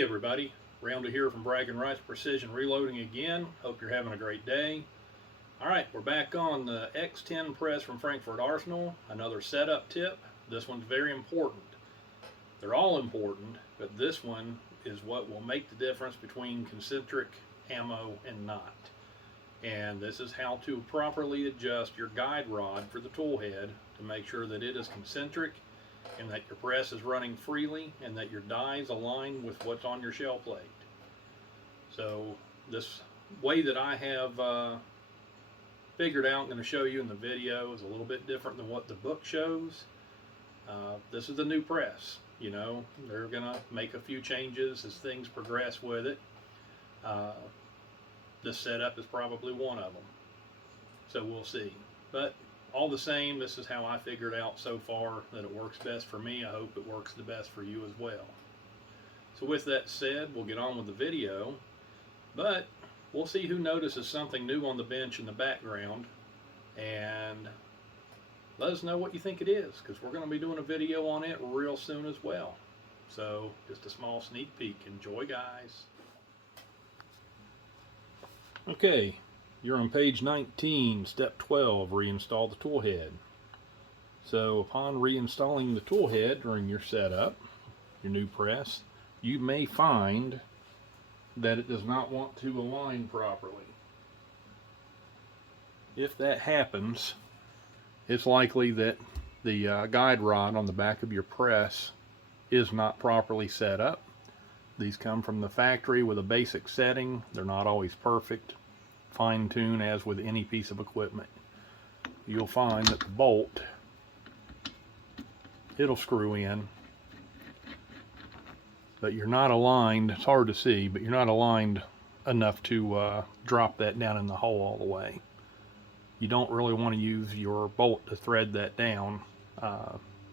Hey everybody, Rounded here from Bragg & Rice Precision Reloading again. Hope you're having a great day. Alright, we're back on the X10 press from Frankford Arsenal. Another setup tip. This one's very important. They're all important, but this one is what will make the difference between concentric ammo and not. And this is how to properly adjust your guide rod for the tool head to make sure that it is concentric and that your press is running freely and that your dies align with what's on your shell plate. So this way that I have figured out, I'm going to show you in the video, is a little bit different than what the book shows. This is the new press. You know, they're going to make a few changes as things progress with it. This setup is probably one of them. So we'll see. But all the same, this is how I figured out so far that it works best for me. I hope it works the best for you as well. So with that said, we'll get on with the video, but we'll see who notices something new on the bench in the background, and let us know what you think it is, because we're going to be doing a video on it real soon as well. So just a small sneak peek. Enjoy, guys. Okay. You're on page 19, step 12, reinstall the tool head. So upon reinstalling the tool head during your setup, your new press, you may find that it does not want to align properly. If that happens, it's likely that the guide rod on the back of your press is not properly set up. These come from the factory with a basic setting. They're not always perfect. Fine-tune as with any piece of equipment. You'll find that the bolt, it'll screw in, but you're not aligned. It's hard to see, but you're not aligned enough to drop that down in the hole all the way. You don't really want to use your bolt to thread that down.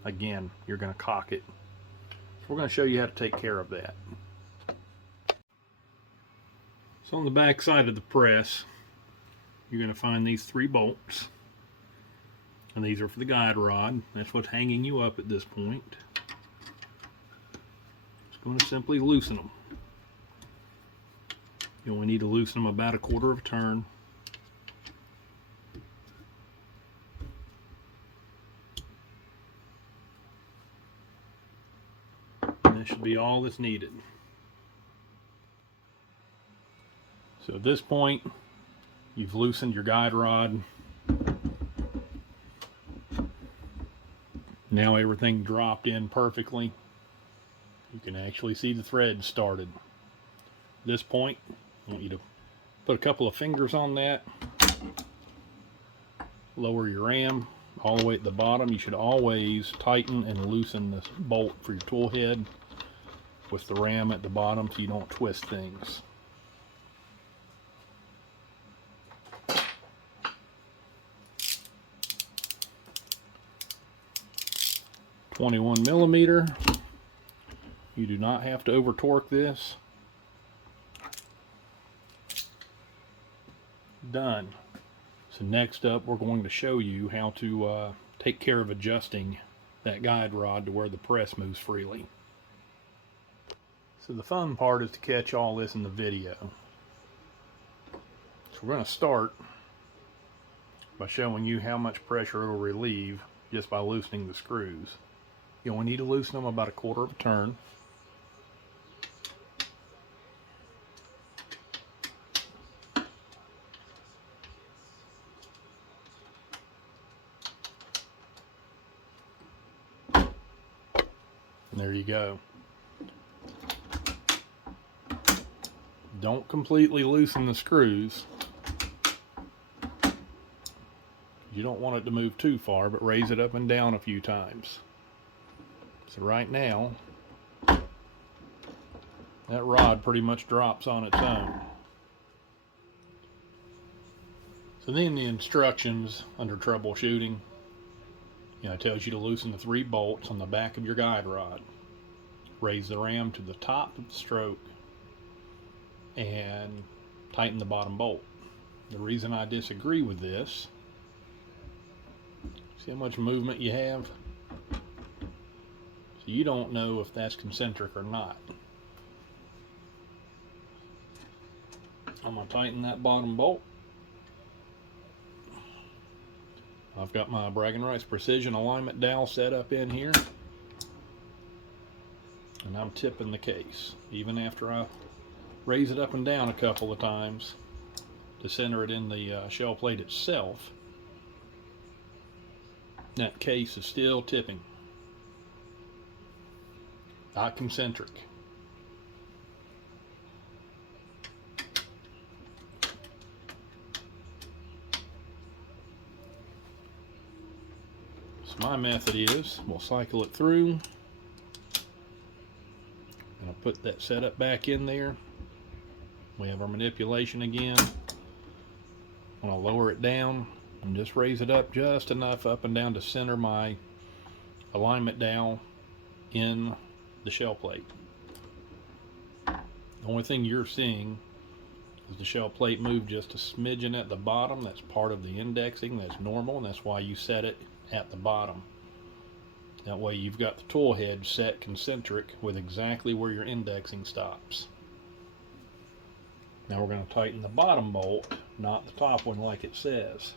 Again, you're going to cock it. So we're going to show you how to take care of that. So on the back side of the press, you're going to find these 3 bolts, and these are for the guide rod. That's what's hanging you up at this point. Just going to simply loosen them. You only need to loosen them about 1/4 of a turn. And this should be all that's needed. So at this point, you've loosened your guide rod. Now everything dropped in perfectly. You can actually see the threads started. At this point, I want you to put a couple of fingers on that. Lower your ram all the way at the bottom. You should always tighten and loosen this bolt for your tool head with the ram at the bottom so you don't twist things. 21mm. You do not have to over torque this. Done. So next up, we're going to show you how to take care of adjusting that guide rod to where the press moves freely. So the fun part is to catch all this in the video. So we're going to start by showing you how much pressure it will relieve just by loosening the screws. You only need to loosen them about 1/4 of a turn. And there you go. Don't completely loosen the screws. You don't want it to move too far, but raise it up and down a few times. So right now, that rod pretty much drops on its own. So then the instructions under troubleshooting, it tells you to loosen the 3 bolts on the back of your guide rod. Raise the ram to the top of the stroke and tighten the bottom bolt. The reason I disagree with this, see how much movement you have? So you don't know if that's concentric or not. I'm going to tighten that bottom bolt. I've got my Bragg & Rice Precision alignment dowel set up in here, and I'm tipping the case even after I raise it up and down a couple of times to center it in the shell plate itself. That case is still tipping, not concentric. My method is we'll cycle it through, and I'll put that setup back in there. We have our manipulation again. I'm going to lower it down and just raise it up just enough up and down to center my alignment dowel in the shell plate. The only thing you're seeing is the shell plate move just a smidgen at the bottom. That's part of the indexing. That's normal, and that's why you set it at the bottom. That way you've got the tool head set concentric with exactly where your indexing stops. Now we're going to tighten the bottom bolt, not the top one like it says.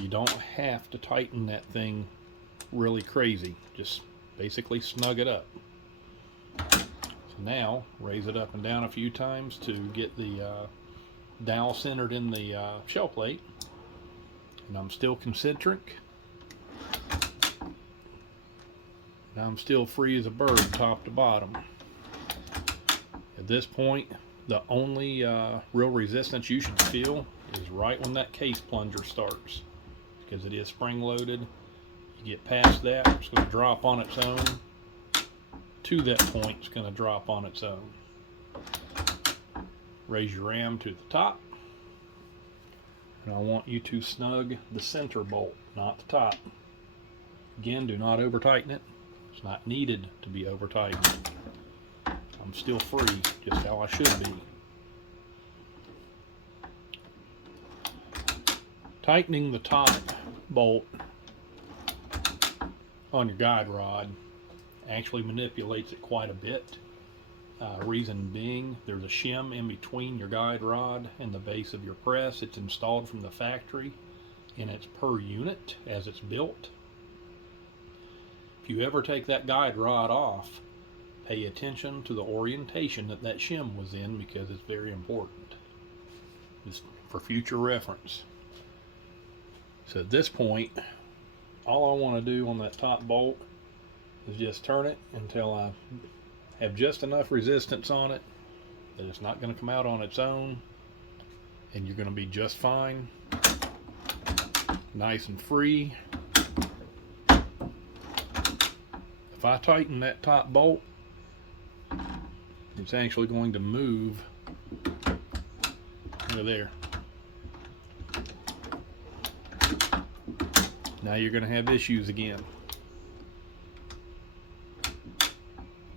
You don't have to tighten that thing really crazy. Just basically snug it up. So now raise it up and down a few times to get the dowel centered in the shell plate, and I'm still concentric, and I'm still free as a bird top to bottom. At this point, the only real resistance you should feel is right when that case plunger starts, because it is spring loaded. You get past that, it's going to drop on its own. To that point, it's going to drop on its own. Raise your ram to the top, and I want you to snug the center bolt, not the top. Again, do not over tighten it. It's not needed to be over tightened. I'm still free, just how I should be. Tightening the top bolt on your guide rod actually manipulates it quite a bit. Reason being, there's a shim in between your guide rod and the base of your press. It's installed from the factory, and it's per unit as it's built. If you ever take that guide rod off, pay attention to the orientation that that shim was in, because it's very important. Just for future reference. So at this point, all I want to do on that top bolt is just turn it until I have just enough resistance on it that it's not going to come out on its own, and you're going to be just fine, nice and free. If I tighten that top bolt, it's actually going to move over there. Now you're going to have issues again.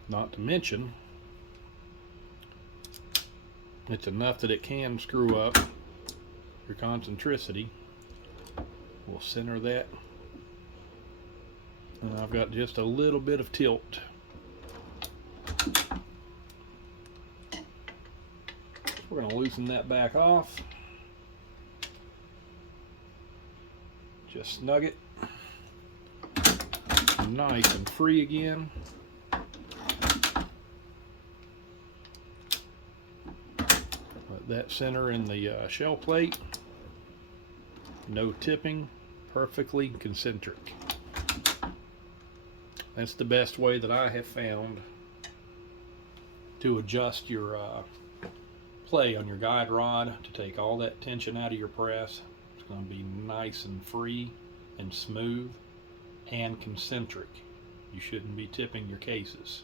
Not to mention, it's enough that it can screw up your concentricity. We'll center that, and I've got just a little bit of tilt. We're going to loosen that back off. Just snug it. Nice and free again. Let that center in the shell plate. No tipping. Perfectly concentric. That's the best way that I have found to adjust your play on your guide rod to take all that tension out of your press. It's going to be nice and free and smooth and concentric. You shouldn't be tipping your cases.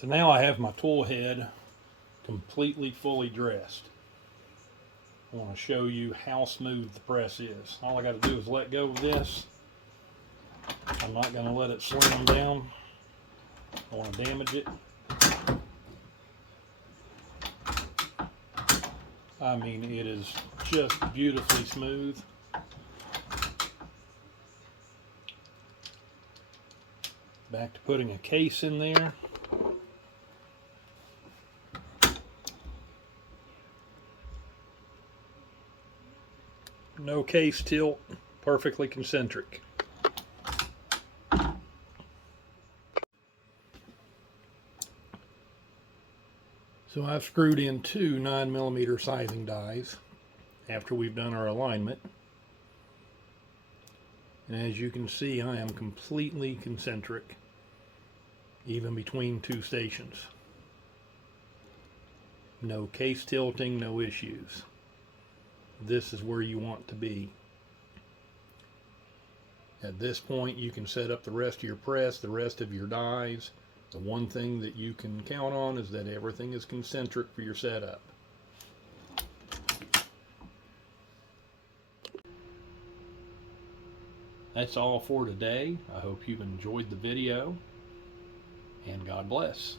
So now I have my tool head completely fully dressed. I want to show you how smooth the press is. All I got to do is let go of this. I'm not going to let it slam down. I want to damage it. I mean, it is just beautifully smooth. Back to putting a case in there. No case tilt, perfectly concentric. So I've screwed in two 9mm sizing dies after we've done our alignment. And as you can see, I am completely concentric, even between two stations. No case tilting, no issues. This is where you want to be. At this point, you can set up the rest of your press, the rest of your dies. The one thing that you can count on is that everything is concentric for your setup. That's all for today. I hope you've enjoyed the video, and God bless.